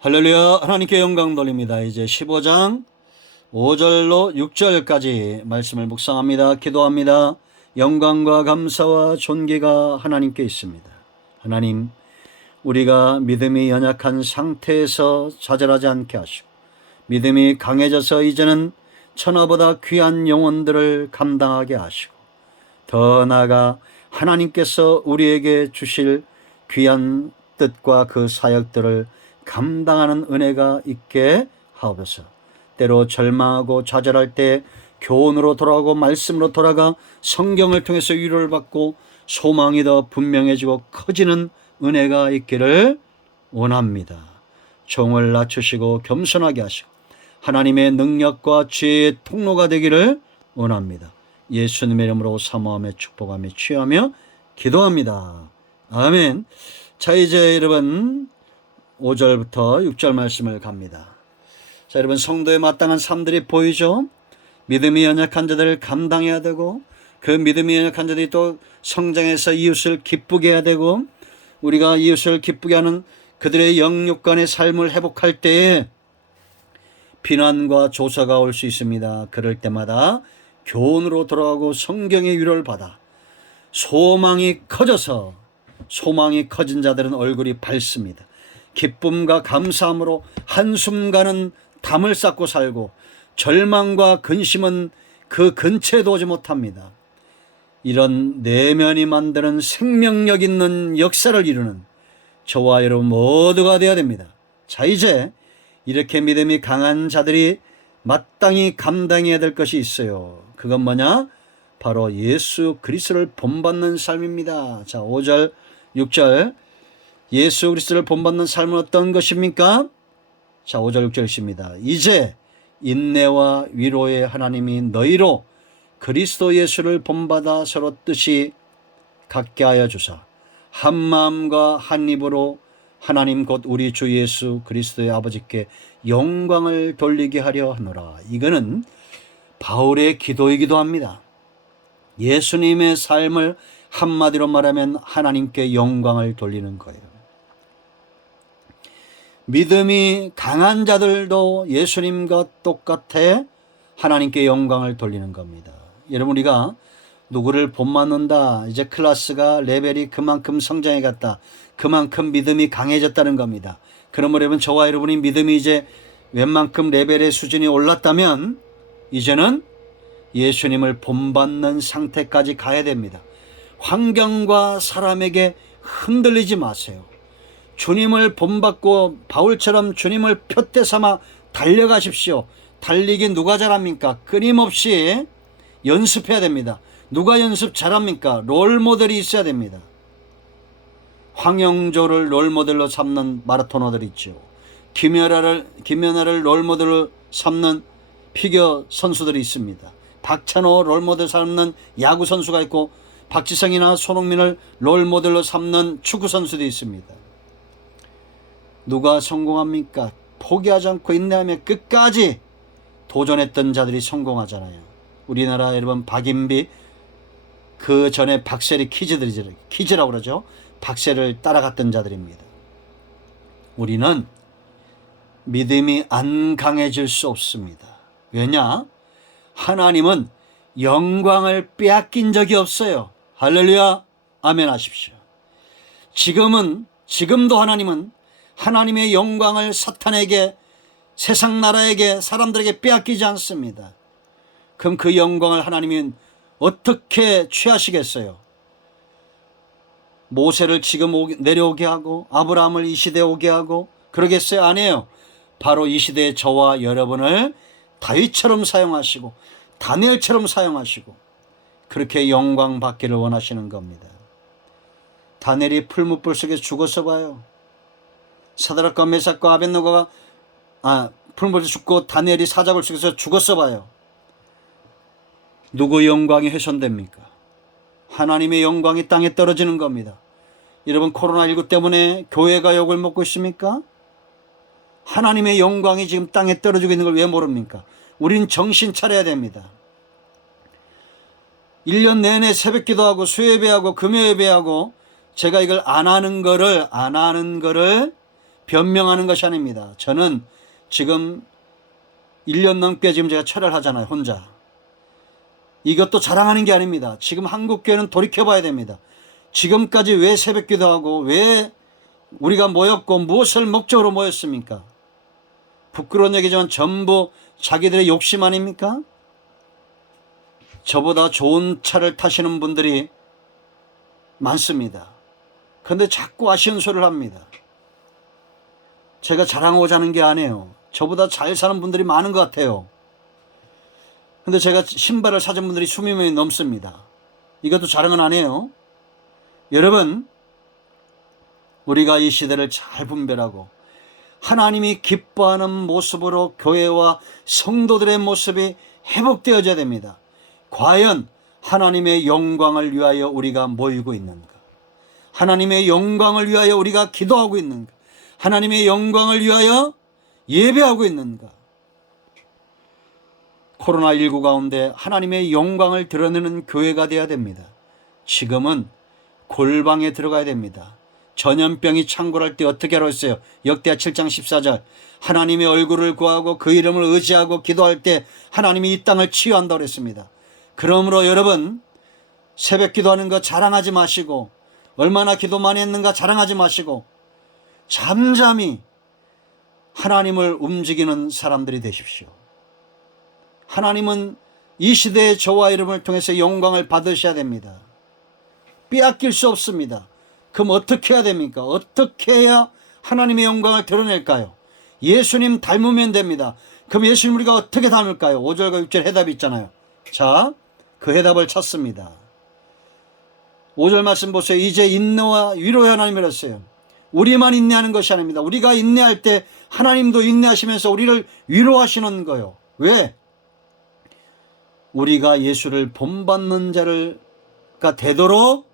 할렐루야. 하나님께 영광 돌립니다. 이제 15장 5절로 6절까지 말씀을 묵상합니다. 기도합니다. 영광과 감사와 존귀가 하나님께 있습니다. 하나님, 우리가 믿음이 연약한 상태에서 좌절하지 않게 하시고 믿음이 강해져서 이제는 천하보다 귀한 영혼들을 감당하게 하시고 더 나아가 하나님께서 우리에게 주실 귀한 뜻과 그 사역들을 감당하는 은혜가 있게 하옵소서. 때로 절망하고 좌절할 때 교훈으로 돌아가고 말씀으로 돌아가 성경을 통해서 위로를 받고 소망이 더 분명해지고 커지는 은혜가 있기를 원합니다. 종을 낮추시고 겸손하게 하시고 하나님의 능력과 지혜의 통로가 되기를 원합니다. 예수님의 이름으로 사모하며 축복하며 취하며 기도합니다. 아멘. 자, 이제 여러분 5절부터 6절 말씀을 갑니다. 자, 여러분 성도에 마땅한 삶들이 보이죠? 믿음이 연약한 자들을 감당해야 되고 그 믿음이 연약한 자들이 또 성장해서 이웃을 기쁘게 해야 되고 우리가 이웃을 기쁘게 하는 그들의 영육간의 삶을 회복할 때에 비난과 조사가 올 수 있습니다. 그럴 때마다 교훈으로 돌아가고 성경의 위로를 받아 소망이 커져서 소망이 커진 자들은 얼굴이 밝습니다. 기쁨과 감사함으로 한순간은 담을 쌓고 살고 절망과 근심은 그 근처에도 오지 못합니다. 이런 내면이 만드는 생명력 있는 역사를 이루는 저와 여러분 모두가 되어야 됩니다. 자, 이제 이렇게 믿음이 강한 자들이 마땅히 감당해야 될 것이 있어요. 그건 뭐냐? 바로 예수 그리스도를 본받는 삶입니다. 자, 5절 6절 예수 그리스도를 본받는 삶은 어떤 것입니까? 자, 5절 6절입니다. 이제 인내와 위로의 하나님이 너희로 그리스도 예수를 본받아 서로 뜻이 같게 하여 주사 한 마음과 한 입으로 하나님 곧 우리 주 예수 그리스도의 아버지께 영광을 돌리게 하려 하노라. 이거는 바울의 기도이기도 합니다. 예수님의 삶을 한마디로 말하면 하나님께 영광을 돌리는 거예요. 믿음이 강한 자들도 예수님과 똑같아 하나님께 영광을 돌리는 겁니다. 여러분, 우리가 누구를 본받는다, 이제 클래스가 레벨이 그만큼 성장해 갔다, 그만큼 믿음이 강해졌다는 겁니다. 그러면 여러분, 저와 여러분이 믿음이 이제 웬만큼 레벨의 수준이 올랐다면 이제는 예수님을 본받는 상태까지 가야 됩니다. 환경과 사람에게 흔들리지 마세요. 주님을 본받고 바울처럼 주님을 표대 삼아 달려가십시오. 달리기 누가 잘합니까? 끊임없이 연습해야 됩니다. 누가 연습 잘합니까? 롤모델이 있어야 됩니다. 황영조를 롤모델로 삼는 마라토너들 있죠. 김연아를 롤모델로 삼는 피겨 선수들이 있습니다. 박찬호 롤모델 삼는 야구 선수가 있고 박지성이나 손흥민을 롤모델로 삼는 축구 선수도 있습니다. 누가 성공합니까? 포기하지 않고 인내하며 끝까지 도전했던 자들이 성공하잖아요. 우리나라 여러분 박인비, 그 전에 박세리 키즈라고 그러죠. 박세를 따라갔던 자들입니다. 우리는 믿음이 안 강해질 수 없습니다. 왜냐? 하나님은 영광을 빼앗긴 적이 없어요. 할렐루야, 아멘 하십시오. 지금도 하나님은 하나님의 영광을 사탄에게, 세상 나라에게, 사람들에게 빼앗기지 않습니다. 그럼 그 영광을 하나님은 어떻게 취하시겠어요? 모세를 지금 내려오게 하고 아브라함을 이 시대에 오게 하고 그러겠어요? 아니에요. 바로 이 시대의 저와 여러분을 다윗처럼 사용하시고 다니엘처럼 사용하시고 그렇게 영광 받기를 원하시는 겁니다. 다니엘이 풀무불 속에서 죽어서 봐요. 사드락과 메삭과 아벳느고가 풀무불에서 죽고 다니엘이 사자굴 속에서 죽었어 봐요. 누구 영광이 훼손됩니까? 하나님의 영광이 땅에 떨어지는 겁니다. 여러분, 코로나19 때문에 교회가 욕을 먹고 있습니까? 하나님의 영광이 지금 땅에 떨어지고 있는 걸 왜 모릅니까? 우린 정신 차려야 됩니다. 1년 내내 새벽 기도하고 수요예배하고 금요예배하고 제가 이걸 안 하는 거를 변명하는 것이 아닙니다. 저는 지금 1년 넘게 지금 제가 철회를 하잖아요, 혼자. 이것도 자랑하는 게 아닙니다. 지금 한국교회는 돌이켜봐야 됩니다. 지금까지 왜 새벽기도하고 왜 우리가 모였고 무엇을 목적으로 모였습니까? 부끄러운 얘기지만 전부 자기들의 욕심 아닙니까? 저보다 좋은 차를 타시는 분들이 많습니다. 그런데 자꾸 아쉬운 소리를 합니다. 제가 자랑하고자 하는 게 아니에요. 저보다 잘 사는 분들이 많은 것 같아요. 근데 제가 신발을 사준 분들이 20명이 넘습니다. 이것도 자랑은 아니에요. 여러분, 우리가 이 시대를 잘 분별하고 하나님이 기뻐하는 모습으로 교회와 성도들의 모습이 회복되어져야 됩니다. 과연 하나님의 영광을 위하여 우리가 모이고 있는가? 하나님의 영광을 위하여 우리가 기도하고 있는가? 하나님의 영광을 위하여 예배하고 있는가? 코로나19 가운데 하나님의 영광을 드러내는 교회가 되어야 됩니다. 지금은 골방에 들어가야 됩니다. 전염병이 창궐할 때 어떻게 하라고 했어요? 역대하 7장 14절. 하나님의 얼굴을 구하고 그 이름을 의지하고 기도할 때 하나님이 이 땅을 치유한다고 했습니다. 그러므로 여러분, 새벽 기도하는 거 자랑하지 마시고, 얼마나 기도 많이 했는가 자랑하지 마시고, 잠잠히 하나님을 움직이는 사람들이 되십시오. 하나님은 이 시대의 저와 여러분을 통해서 영광을 받으셔야 됩니다. 빼앗길 수 없습니다. 그럼 어떻게 해야 됩니까? 어떻게 해야 하나님의 영광을 드러낼까요? 예수님 닮으면 됩니다. 그럼 예수님 우리가 어떻게 닮을까요? 5절과 6절 해답이 있잖아요. 자, 그 해답을 찾습니다. 5절 말씀 보세요. 이제 인내와 위로의 하나님을 했어요. 우리만 인내하는 것이 아닙니다. 우리가 인내할 때 하나님도 인내하시면서 우리를 위로하시는 거예요. 왜? 우리가 예수를 본받는 자가 되도록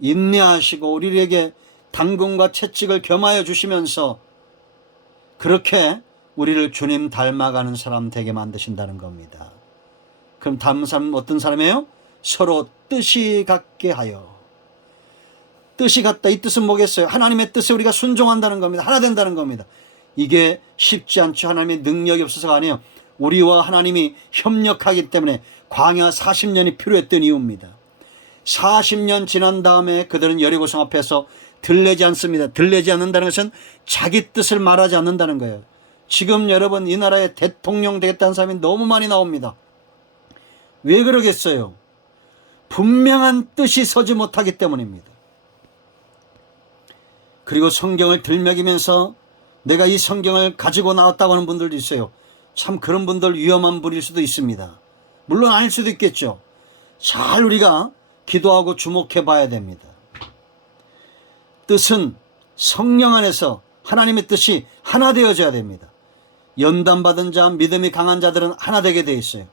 인내하시고 우리에게 당근과 채찍을 겸하여 주시면서 그렇게 우리를 주님 닮아가는 사람 되게 만드신다는 겁니다. 그럼 다음 사람 어떤 사람이에요? 서로 뜻이 같게 하여. 뜻이 같다. 이 뜻은 뭐겠어요? 하나님의 뜻에 우리가 순종한다는 겁니다. 하나 된다는 겁니다. 이게 쉽지 않죠. 하나님의 능력이 없어서가 아니에요. 우리와 하나님이 협력하기 때문에 광야 40년이 필요했던 이유입니다. 40년 지난 다음에 그들은 여리고성 앞에서 들레지 않습니다. 들레지 않는다는 것은 자기 뜻을 말하지 않는다는 거예요. 지금 여러분 이 나라의 대통령 되겠다는 사람이 너무 많이 나옵니다. 왜 그러겠어요? 분명한 뜻이 서지 못하기 때문입니다. 그리고 성경을 들먹이면서 내가 이 성경을 가지고 나왔다고 하는 분들도 있어요. 참 그런 분들 위험한 분일 수도 있습니다. 물론 아닐 수도 있겠죠. 잘 우리가 기도하고 주목해 봐야 됩니다. 뜻은 성령 안에서 하나님의 뜻이 하나 되어져야 됩니다. 연단받은 자, 믿음이 강한 자들은 하나 되게 되어 있어요.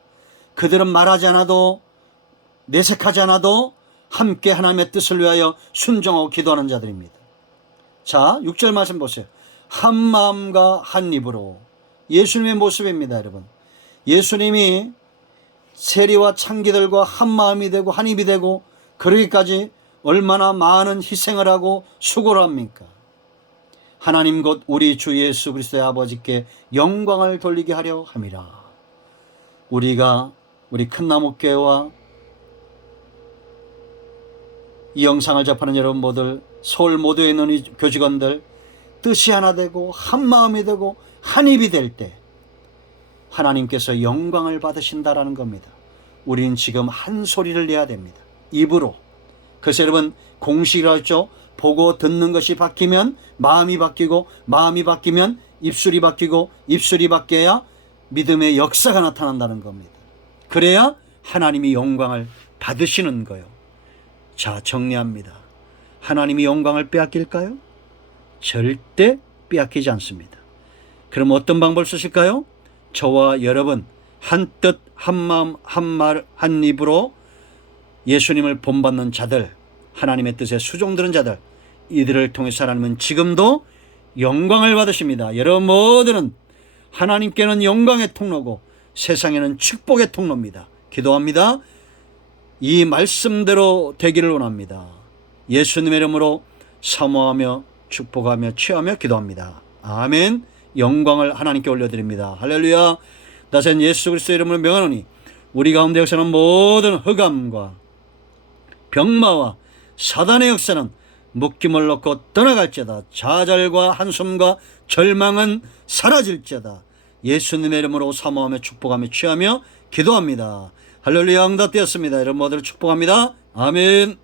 그들은 말하지 않아도 내색하지 않아도 함께 하나님의 뜻을 위하여 순종하고 기도하는 자들입니다. 자, 6절 말씀 보세요. 한 마음과 한 입으로. 예수님의 모습입니다, 여러분. 예수님이 세리와 창기들과 한 마음이 되고 한 입이 되고 그러기까지 얼마나 많은 희생을 하고 수고를 합니까? 하나님 곧 우리 주 예수 그리스도의 아버지께 영광을 돌리게 하려 함이라. 우리가 우리 큰나무교회와 이 영상을 접하는 여러분 모두 서울 모두에 있는 이 교직원들 뜻이 하나 되고 한 마음이 되고 한 입이 될 때 하나님께서 영광을 받으신다라는 겁니다. 우린 지금 한 소리를 내야 됩니다. 입으로. 그래서 여러분 공식이라고 했죠. 보고 듣는 것이 바뀌면 마음이 바뀌고 마음이 바뀌면 입술이 바뀌고 입술이 바뀌어야 믿음의 역사가 나타난다는 겁니다. 그래야 하나님이 영광을 받으시는 거예요. 자, 정리합니다. 하나님이 영광을 빼앗길까요? 절대 빼앗기지 않습니다. 그럼 어떤 방법을 쓰실까요? 저와 여러분 한 뜻, 한 마음, 한 말, 한 입으로 예수님을 본받는 자들, 하나님의 뜻에 수종드는 자들, 이들을 통해서 하나님은 지금도 영광을 받으십니다. 여러분 모두는 하나님께는 영광의 통로고 세상에는 축복의 통로입니다. 기도합니다. 이 말씀대로 되기를 원합니다. 예수님의 이름으로 사모하며 축복하며 취하며 기도합니다. 아멘. 영광을 하나님께 올려드립니다. 할렐루야. 다신 예수 그리스도 이름으로 명하노니 우리 가운데 역사는 모든 흑암과 병마와 사단의 역사는 묶임을 놓고 떠나갈지어다. 좌절과 한숨과 절망은 사라질지어다. 예수님의 이름으로 사모하며 축복하며 취하며 기도합니다. 할렐루야. 응답되었습니다. 여러분 모두를 축복합니다. 아멘.